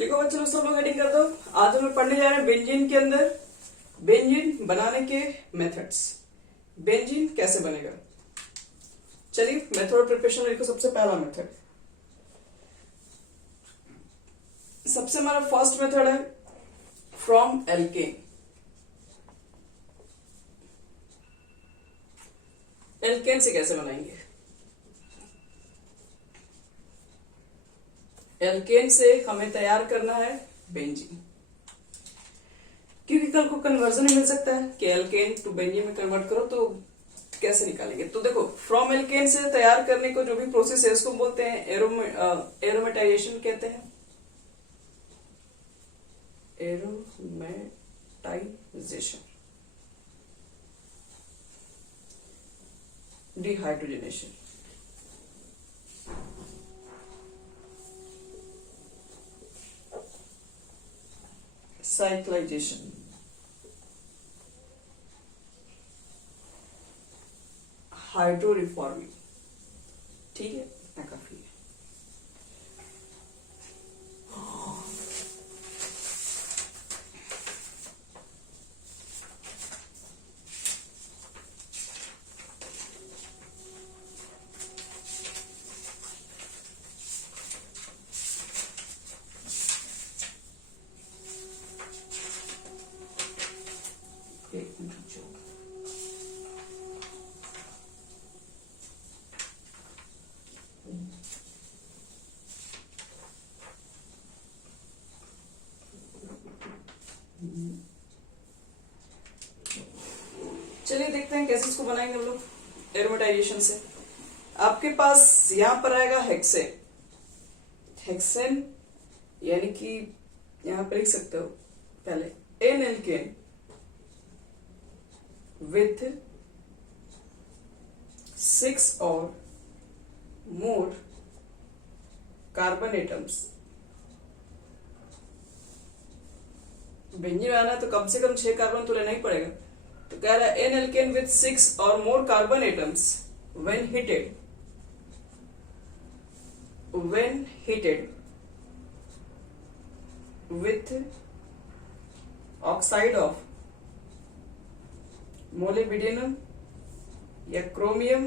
लिखो बच्चों, सब लोग हेडिंग कर दो। आज हम लोग पढ़ने जा रहे हैं बेंजीन के अंदर बेंजीन बनाने के मेथड्स। बेंजीन कैसे बनेगा, चलिए मेथड प्रिपरेशन में लिखो। सबसे पहला मेथड, सबसे हमारा फर्स्ट मेथड है फ्रॉम एल्केन। एल्केन से कैसे बनाएंगे? एल्केन से हमें तैयार करना है बेंजीन, क्योंकि कल को कन्वर्जन मिल सकता है कि एल्केन टू बेंजीन में कन्वर्ट करो, तो कैसे निकालेंगे? तो देखो, फ्रॉम एल्केन से तैयार करने को जो भी प्रोसेस है उसको बोलते हैं एरोमेटाइजेशन कहते हैं। Aromatisation, dehydrogenation, cyclisation, hydro reforming. ठीक है, इतना काफी है। एक मिनट जो चलिए देखते हैं कैसे इसको बनाएंगे हम लोग एरोमेटाइजेशन से। आपके पास यहां पर आएगा हेक्सेन। हेक्सेन यानी कि यहां पर लिख सकते हो पहले एन एल्केन विथ 6 और मोर कार्बन एटम्स। बेंजीन बनाना है तो कम से कम 6 कार्बन तो लेना ही पड़ेगा। तो कह रहा है एन एल्केन विथ 6 और more carbon atoms when heated with oxide of molybdenum या क्रोमियम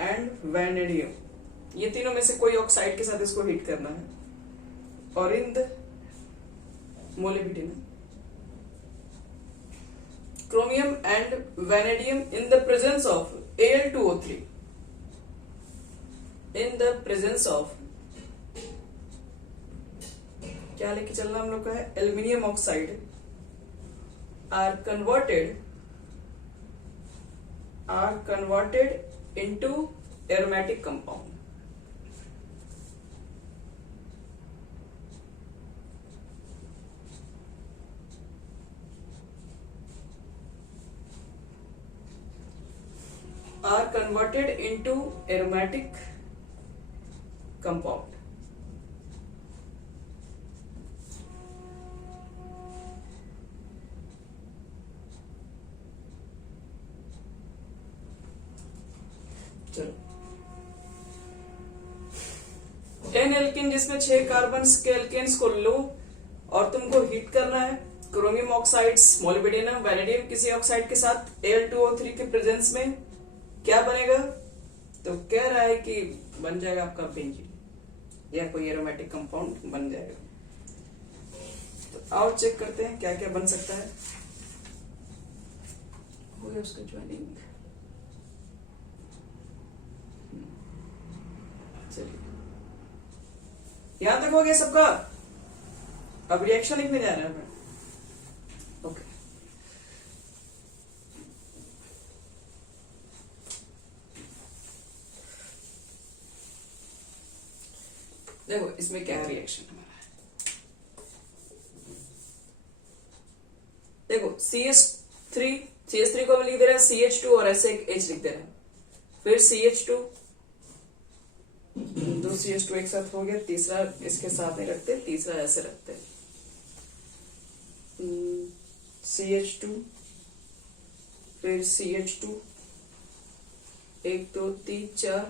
एंड वैनेडियम, ये तीनों में से कोई ऑक्साइड के साथ इसको हीट करना है। और in the molybdenum, chromium and vanadium in the presence of Al2O3, in the presence of क्या लेके चलना हम लोग का है, aluminium oxide, are converted into aromatic compound। are converted into aromatic compound। चलो, एन एल्केन जिसमें 6 कार्बन के एल्केन्स को लो और तुमको हीट करना है क्रोमियम ऑक्साइड्स, मोलिब्डेनम, वैनेडियम किसी ऑक्साइड के साथ Al2O3 के प्रेजेंस में, क्या बनेगा? तो कह रहा है कि बन जाएगा आपका बेंजीन या कोई एरोमेटिक कंपाउंड बन जाएगा। तो आओ चेक करते हैं क्या क्या बन सकता है। हो गया उसका ज्वाइनिंग। चलिए, यहां तक हो गया सबका। अब रिएक्शन लिखने जा रहे हैं। ओके, देखो इसमें क्या रिएक्शन हमारा है। देखो CH3 को हम लिख दे रहे हैं CH2 और ऐसे एक H लिख दे रहे हैं, फिर CH2, 2 CH2 एक साथ हो गया, तीसरा इसके साथ नहीं रखते, तीसरा ऐसे रखते हैं CH2, फिर CH2, 1 2 3 4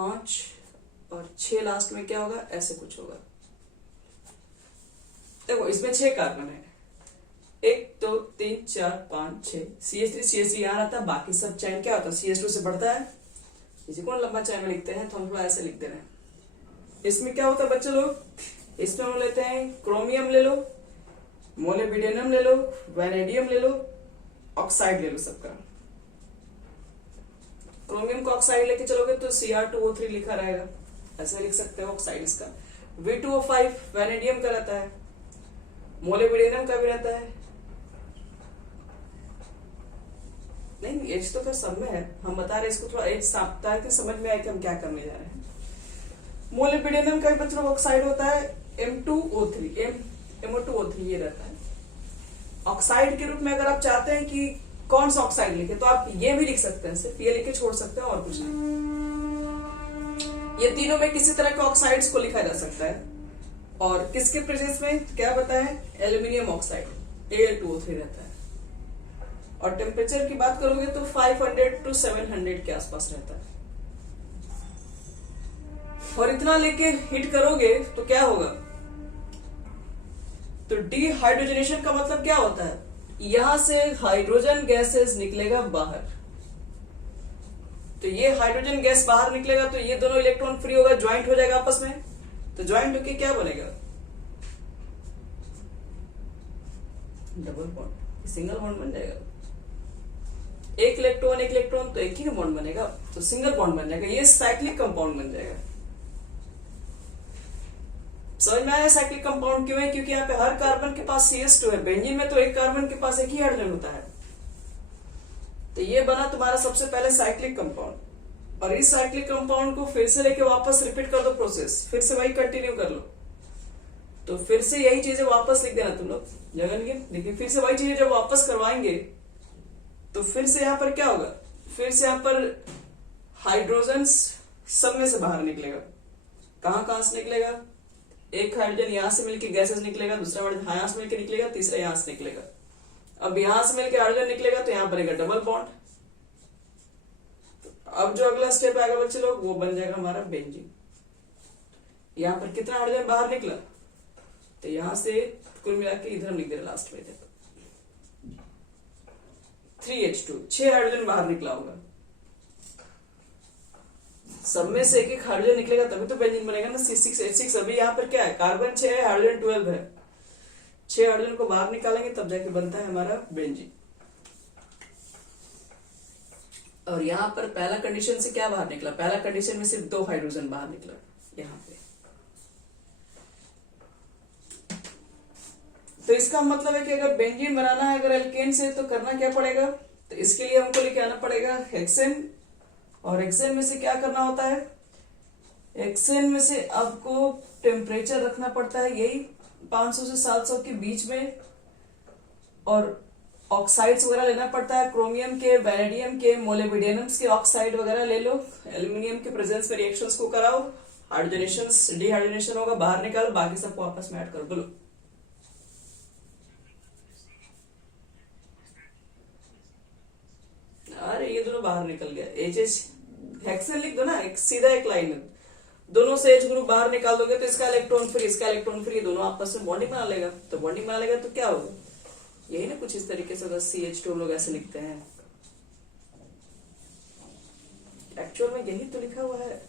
5 और 6 लास्ट में क्या होगा, ऐसे कुछ होगा। देखो इसमें 6 कार्बन है, 1 2 3 4 5 6, CH3 CH3 यहाँ रहता है, बाकी सब चैन क्या होता है CH2 से बढ़ता है, इसी को लंबा चैन में लिखते हैं, तो हम थोड़ा ऐसे लिख दे रहे हैं। इसमें क्या होता है बच्चे लोग, इसमें हम लेते हैं क्रोमियम ले लो, मोलिब्डेनम ले लो, वैनेडियम ले लो, ऑक्साइड ले लो सबका। क्रोमियम का ऑक्साइड लेके चलोगे तो Cr2O3 लिखा रहेगा, ऐसे लिख सकते हो ऑक्साइड इसका। V2O5 वैनेडियम का रहता है, मोलिब्डेनम का भी रहता है, नहीं एच तो फिर सब में है, हम बता रहे इसको थोड़ा एच सापता है कि समझ में आए कि हम क्या करने जा रहे हैं। मोलिब्डेनम का भी बच्चों ऑक्साइड होता है M2O3, MO2O3 ये रहता है। ऑक्साइड के रूप में अगर आप चाहते हैं कि कौन सा ऑक्साइड लिखे तो आप ये भी लिख सकते हैं, सिर्फ ये लिखे छोड़ सकते हैं और कुछ नहीं। ये तीनों में किसी तरह के ऑक्साइड्स को लिखा जा सकता है, और किसके प्रेजेंस में क्या बताया, एल्यूमिनियम ऑक्साइड Al2O3 रहता है। और टेम्परेचर की बात करोगे तो 500 to 700 के आसपास रहता है। और इतना लेके हिट करोगे तो क्या होगा, तो डिहाइड्रोजनेशन का मतलब क्या होता है, यहां से हाइड्रोजन गैसेस निकलेगा बाहर, तो ये हाइड्रोजन गैस बाहर निकलेगा तो ये दोनों इलेक्ट्रॉन फ्री होगा, ज्वाइंट हो जाएगा आपस में, तो ज्वाइंट होके क्या बनेगा, डबल बॉन्ड, सिंगल बॉन्ड बन जाएगा। एक इलेक्ट्रॉन तो एक ही बॉन्ड बनेगा, तो सिंगल बॉन्ड बन जाएगा, ये साइक्लिक कंपाउंड बन जाएगा। समझ में आया साइक्लिक कंपाउंड क्यों है, क्योंकि यहाँ पे हर कार्बन के पास CH2 है, बेंजीन में तो एक कार्बन के पास एक ही हाइड्रोजन होता है, तो ये बना तुम्हारा सबसे पहले साइक्लिक कंपाउंड। और इस साइक्लिक कंपाउंड को फिर से लेके वापस रिपीट कर दो प्रोसेस, फिर से वही कंटिन्यू कर लो, तो फिर से यही चीजें वापस लिख देना तुम लोग जगनगे, लेकिन फिर से वही चीजें जब वापस करवाएंगे तो फिर से यहाँ पर क्या होगा, फिर से यहाँ पर हाइड्रोजन सब में से बाहर निकलेगा। कहां से निकलेगा, एक हाइड्रोजन यहां से मिलकर गैसेस निकलेगा, दूसरा हाइड्रोजन यहां से मिलकर निकलेगा, तीसरा यहां से निकलेगा। अब यहां से मिलकर हाइड्रोजन निकलेगा तो यहां बनेगा डबल बॉन्ड। तो अब जो अगला स्टेप आएगा बच्चे लोग, वो बन जाएगा हमारा बेंजीन। यहां पर कितना हाइड्रोजन बाहर निकला, तो यहां से कुल मिला के इधर लिख दे लास्ट में 3H2, 6 हाइड्रोजन बाहर निकला होगा, सब में से एक हाइड्रोजन निकलेगा तभी तो बेंजीन बनेगा ना, C6H6। अभी यहाँ पर क्या है, कार्बन 6 है, हाइड्रोजन 12 है, 6 हाइड्रोजन को बाहर निकालेंगे तब जाके बनता है हमारा बेंजीन। और यहाँ पर पहला कंडीशन से क्या बाहर निकला, पहला कंडीशन में सिर्फ 2 हाइड्रोजन बाहर निकला यहाँ पे, तो इसका मतलब है कि अगर बेंजीन बनाना है अगर एल्केन से तो करना क्या पड़ेगा, तो इसके लिए हमको लेके आना पड़ेगा हेक्सेन, और हेक्सेन में से क्या करना होता है, हेक्सेन में से आपको टेम्परेचर रखना पड़ता है यही 500 से 700 के बीच में, और ऑक्साइड्स वगैरह लेना पड़ता है, क्रोमियम के, वैनेडियम के, मोलिब्डेनम्स के ऑक्साइड वगैरह ले लो, एल्यूमिनियम के प्रेजेंस में रिएक्शंस को कराओ, हाइड्रोजनेशन डिहाइड्रोजनेशन होगा, बाहर निकालो, बाकी सबको आपस में ऐड करो। बोलो अरे ये दोनों बाहर निकल गया, HH हेक्सेन लिख दो ना, एक सीधा एक लाइन में दोनों से H ग्रुप बाहर निकाल दोगे तो इसका इलेक्ट्रॉन फ्री, इसका इलेक्ट्रॉन फ्री, दोनों आपस में बॉन्डिंग बना लेगा, तो बॉन्डिंग बना लेगा तो क्या होगा, यही ना कुछ इस तरीके से CH2 लोग ऐसे लिखते हैं, एक्चुअल में यही तो लिखा हुआ है।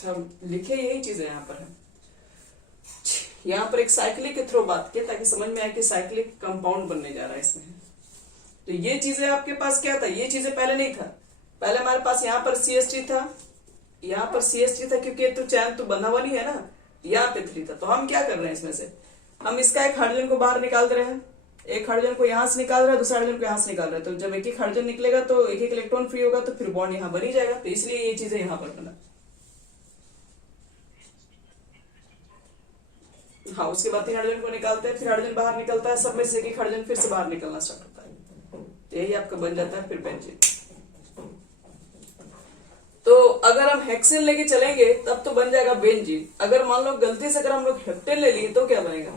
हम लिखे यही चीजें यहाँ पर है, यहाँ पर एक साइक्लिक के थ्रू बात की ताकि समझ में आए कि साइक्लिक कंपाउंड बनने जा रहा है इसमें। तो ये चीजें आपके पास क्या था, ये चीजें पहले नहीं था, पहले हमारे पास यहाँ पर CH3 था, यहाँ पर CH3 था, क्योंकि तो चैन तो बंधा हुआ नहीं है ना, यहाँ पे 3 था। तो हम क्या कर रहे हैं इसमें से, हम इसका एक हाइड्रोजन को बाहर निकाल दे रहे हैं, एक हाइड्रोजन को यहाँ से निकाल रहे हैं, दूसरा हाइड्रोजन को यहाँ से निकाल रहे हैं, तो जब एक एक हाइड्रोजन निकलेगा तो एक एक इलेक्ट्रॉन फ्री होगा, तो फिर बॉन्ड यहाँ बन ही जाएगा, तो इसलिए ये चीजें यहाँ पर बना। हाँ, उसके बाद 3 हाइड्रोजन को निकालते हैं, फिर हाइड्रोजन बाहर निकलता है, सब में से एक हाइड्रोजन फिर से बाहर निकलना स्टार्ट होता है, तो यही आपका बन जाता है फिर बेंजीन। तो अगर हम हेक्सेन लेके चलेंगे तब तो बन जाएगा बेंजीन। अगर मान लो गलती से अगर हम लोग हेप्टेन ले लिए तो क्या बनेगा,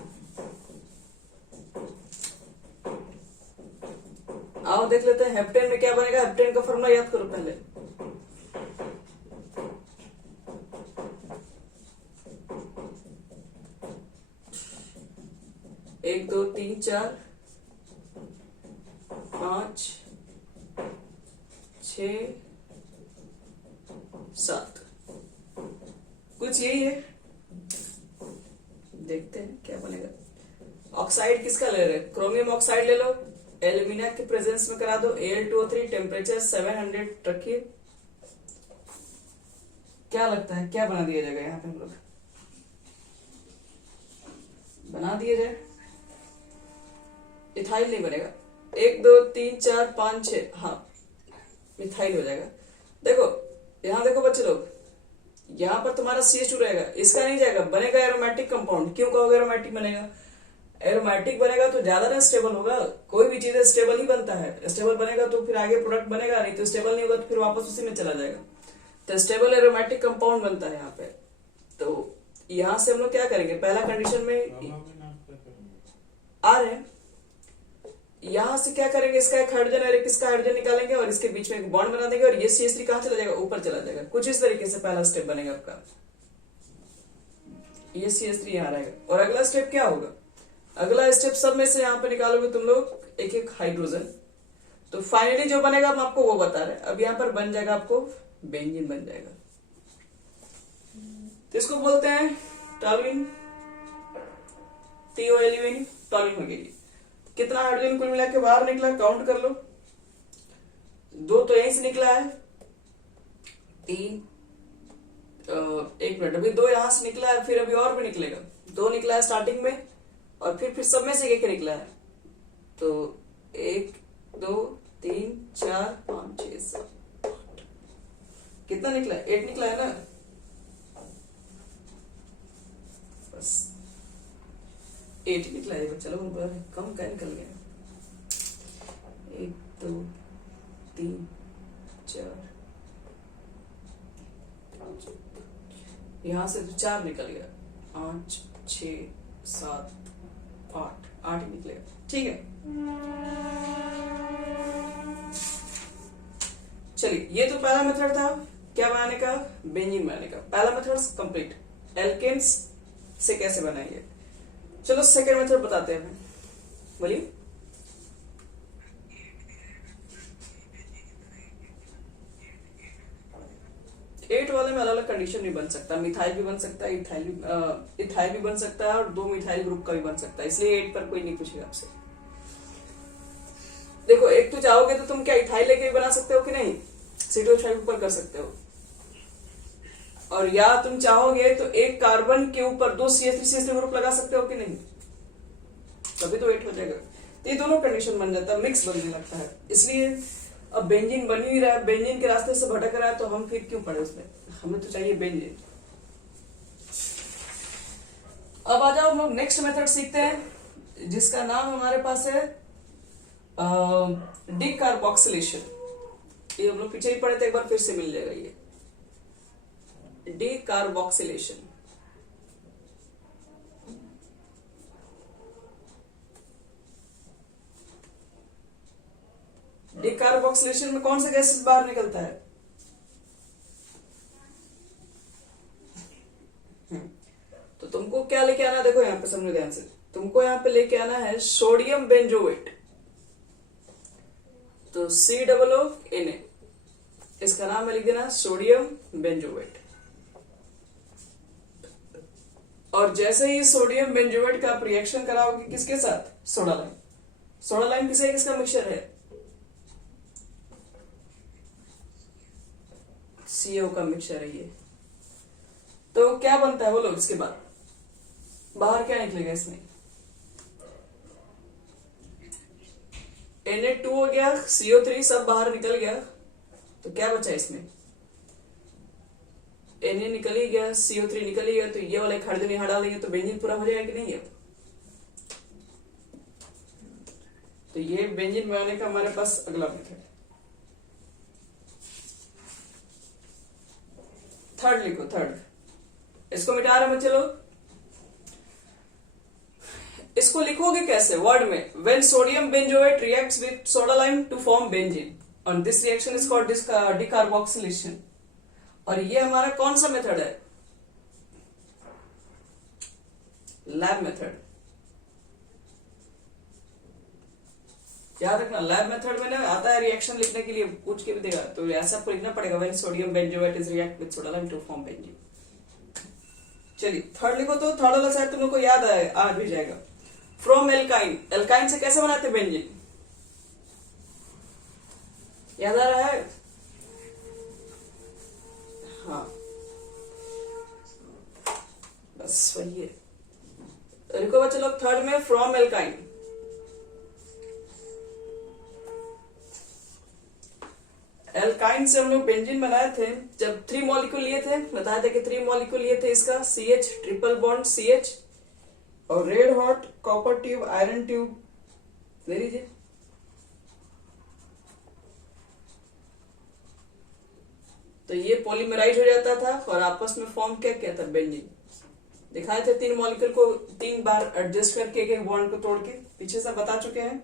आओ देख लेते हैं हेप्टेन में क्या बनेगा। हेप्टेन का फॉर्मूला याद करो पहले। एक दो तीन चार पांच छ सात, कुछ यही है। देखते हैं क्या बनेगा। ऑक्साइड किसका ले रहे हैं? क्रोमियम ऑक्साइड ले लो, एल्यूमिना के प्रेजेंस में करा दो। Al2O3 टेम्परेचर 700 रखिए। क्या लगता है क्या बना दिया जाएगा यहाँ पे? हम लोग बना दिए जाए। इथाइल नहीं बनेगा। 1 2 3 4 5 6, हाँ मिथाइल हो जाएगा। देखो यहाँ देखो बच्चे लोग, यहाँ पर तुम्हारा CH2 रहेगा, इसका नहीं जाएगा, बनेगा एरोमेटिक कंपाउंड। क्यों कहोगे एरोमेटिक बनेगा? एरोमेटिक बनेगा तो ज्यादा ना स्टेबल होगा। कोई भी चीज स्टेबल ही बनता है। स्टेबल बनेगा तो फिर आगे प्रोडक्ट बनेगा, नहीं तो स्टेबल नहीं होगा तो फिर वापस उसी में चला जाएगा। तो स्टेबल एरोमेटिक कंपाउंड बनता है यहाँ पे। तो यहाँ से हम लोग क्या करेंगे? पहला कंडीशन में आ रहे हैं, यहां से क्या करेंगे? इसका एक हाइड्रोजन और एक इसका हाइड्रोजन निकालेंगे और इसके बीच में एक बॉन्ड बना देंगे और ये CH3 कहां चला जाएगा? ऊपर चला जाएगा। कुछ इस तरीके से पहला स्टेप बनेगा आपका। ये CH3 यहाँ रहेगा। और अगला स्टेप क्या होगा? अगला स्टेप सब में से यहाँ पे निकालोगे तुम लोग एक एक हाइड्रोजन। तो फाइनली जो बनेगा हम आपको वो बता रहे हैं। अब यहाँ पर बन जाएगा आपको बेंजीन बन जाएगा। तो इसको बोलते हैं टॉल्यूइन, TOLUN, टॉल्यूइन हो गई। कितना हाइड्रोजन कुल मिला के बाहर निकला? काउंट कर लो। 2 तो यहीं से निकला है, 3 एक मिनट, अभी 2 यहां से निकला है, फिर अभी और भी निकलेगा। 2 निकला है स्टार्टिंग में और फिर सब में से एक निकला है। तो 1 2 3 4 5 6 7 8, कितना निकला है? 8 निकला है ना। बस 8 निकला है। चलो कम क्या निकल गया? 1 2 3 4 5, यहां से तो 4 निकल गया। 5 6 7 8, 8 निकलेगा। ठीक है, चलिए ये तो पहला मेथड था क्या बनाने का? बेंजीन बनाने का। पहला मेथड कंप्लीट। एल्केन्स से कैसे बनाएंगे? चलो सेकेंड मेथड बताते हैं। बोलिए। एट वाले में अलग अलग कंडीशन भी बन सकता है। मिथाइल भी बन सकता है, इथाइल भी बन सकता है और 2 मिथाइल ग्रुप का भी बन सकता है। इसलिए 8 पर कोई नहीं पूछेगा आपसे। देखो एक तो चाहोगे तो तुम क्या इथाइल लेके भी बना सकते हो कि नहीं? C2H5 ऊपर कर सकते हो। और या तुम चाहोगे तो एक कार्बन के ऊपर 2 CH3 ग्रुप लगा सकते हो कि नहीं? तभी तो 8 हो जाएगा। तो ये दोनों कंडीशन बन जाता है, मिक्स बनने लगता है। इसलिए अब बेंजीन बन ही रहा है, बेंजीन के रास्ते से भटक रहा है, तो हम फिर क्यों पड़े उसमें? हमें तो चाहिए बेंजीन। अब आ जाओ हम लोग नेक्स्ट मेथड सीखते हैं, जिसका नाम हमारे पास है डीकार्बोक्सिलेशन। ये हम लोग पीछे ही पढ़े थे, एक बार फिर से मिल जाएगा ये डीकार्बोक्सिलेशन। डीकार्बोक्सिलेशन में कौन सा गैस बाहर निकलता है? तो तुमको क्या लेके आना? देखो यहाँ पे समझो ध्यान से, तुमको यहाँ पे लेके आना है सोडियम बेंजोएट। तो COO Na, इसका नाम है लिख देना सोडियम बेंजोएट। और जैसे ही सोडियम बेंजोएट का आप रिएक्शन कराओगे किसके साथ? Soda lime. सोडा लाइम किसका मिक्सचर है? CO का मिक्सचर है ये। तो क्या बनता है बोलो? इसके बाद बाहर क्या निकलेगा इसमें? Na2 हो गया, CO3 सब बाहर निकल गया। तो क्या बचा इसमें? Na निकल ही गया, CO3 निकल ही गया, तो ये वाला हाइड्रोजन यहाँ डालेंगे तो बेंजीन पूरा हो जाएगा कि नहीं? है तो ये बेंजीन बनाने का हमारे पास अगला मेथड। थर्ड लिखो, थर्ड। इसको मिटा रहे बच्चे लोग। इसको लिखोगे कैसे वर्ड में? When sodium benzoate reacts with soda lime to form benzene और this reaction is called decarboxylation. और ये हमारा कौन सा मेथड है? Lab method. याद रखना लैब मेथड में ना आता है रिएक्शन लिखने के लिए पूछ के भी देगा, तो ऐसा आपको लिखना पड़ेगा when sodium benzoate is react with soda lime to form benzene. चलिए थर्ड लिखो, तो थर्ड वाला शायद तुम लोग को याद आ भी जाएगा। फ्रॉम एल्काइन, एल्काइन से कैसे बनाते बेंजीन? याद आ रहा है? हाँ बस वही है। लिखो बच्चे लोग थर्ड में फ्रॉम एल्काइन। एल्काइन से हम लोग बेंजीन बनाए थे जब 3 मॉलिक्यूल लिए थे, बताया था कि 3 मॉलिक्यूल लिए थे इसका CH ट्रिपल बॉन्ड CH और red hot copper tube iron tube ले लीजिए। तो ये पॉलीमराइज हो जाता था और आपस में फॉर्म क्या किया था? बेंजीन। दिखाए थे 3 मॉलिक्यूल को 3 बार एडजस्ट करके एक बॉन्ड को तोड़ के, पीछे से बता चुके हैं,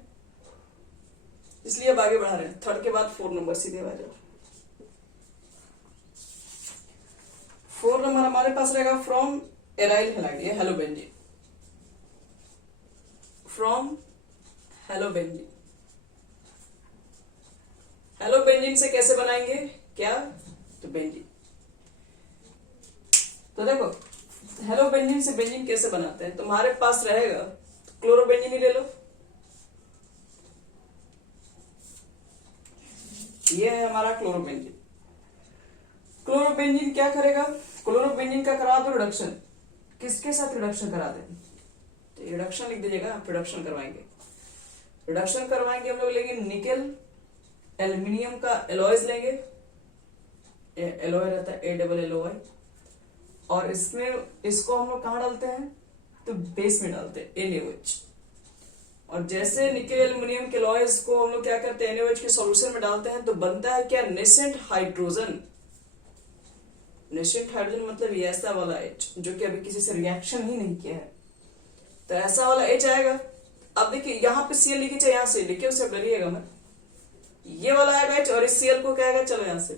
इसलिए अब आगे बढ़ा रहे हैं। थर्ड के बाद 4 नंबर सीधे आ जाओ। 4 नंबर हमारे पास रहेगा फ्रॉम एराइल हैलाइड, ये hello benzene. From hello benzene. Hello benzene से कैसे बनाएंगे? क्या? तो बेंजीन। तो देखो हेलो बेंजीन से बेंजीन कैसे बनाते हैं? तुम्हारे पास रहेगा क्लोरोबेंजीन ही ले लो, ये है हमारा क्लोरोबेंजीन। क्लोरोबेंजीन क्या करेगा? क्लोरोबेंजीन का करा दो रिडक्शन। किसके साथ रिडक्शन करा दें? तो रिडक्शन लिख दीजिएगा, आप रिडक्शन करवाएंगे। रिडक्शन करवाएंगे हम लोग लेंगे निकेल एल्यूमिनियम का एलॉयज लेंगे, एलॉय रहता है ALLOY, और इसमें इसको हम लोग कहां डालते हैं? तो बेस में डालते हैं NaOH। और जैसे निकेल एल्यूमिनियम के एलॉयज को हम लोग क्या करते हैं? NaOH के सॉल्यूशन में डालते हैं तो बनता है क्या? Nascent hydrogen. नेसेंट हाइड्रोजन मतलब ये ऐसा वाला H जो कि अभी किसी से रिएक्शन ही नहीं किया है, तो ऐसा वाला H आएगा। अब देखिए यहाँ पे Cl लिखी चाहिए, यहां से लिखे उसे डरिएगा मैं, ये वाला आएगा H और इस Cl को क्या आएगा? चलो यहां से,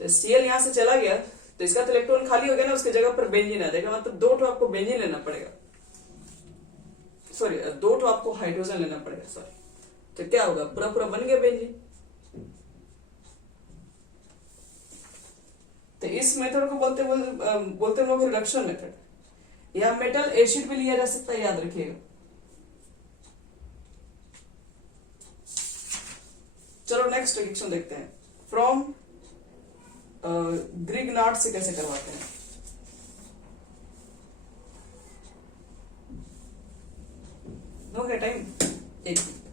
तो Cl यहां से चला गया तो इसका तो इलेक्ट्रॉन खाली हो गया ना, उसकी जगह पर बेंजीन आ जाएगा। मतलब 2 आपको बेंजीन लेना पड़ेगा, सॉरी 2 आपको हाइड्रोजन लेना पड़ेगा, सॉरी। तो क्या होगा? पूरा पूरा बन गया बेंजीन। तो इस मेथड को बोलते हैं लोग रिडक्शन मेथड, या मेटल एसिड भी लिया जा सकता है, याद रखिएगा। चलो नेक्स्ट रिएक्शन देखते हैं। फ्रॉम ग्रिग्नार्ड से कैसे करवाते हैं? हो गया टाइम? 1 मिनट।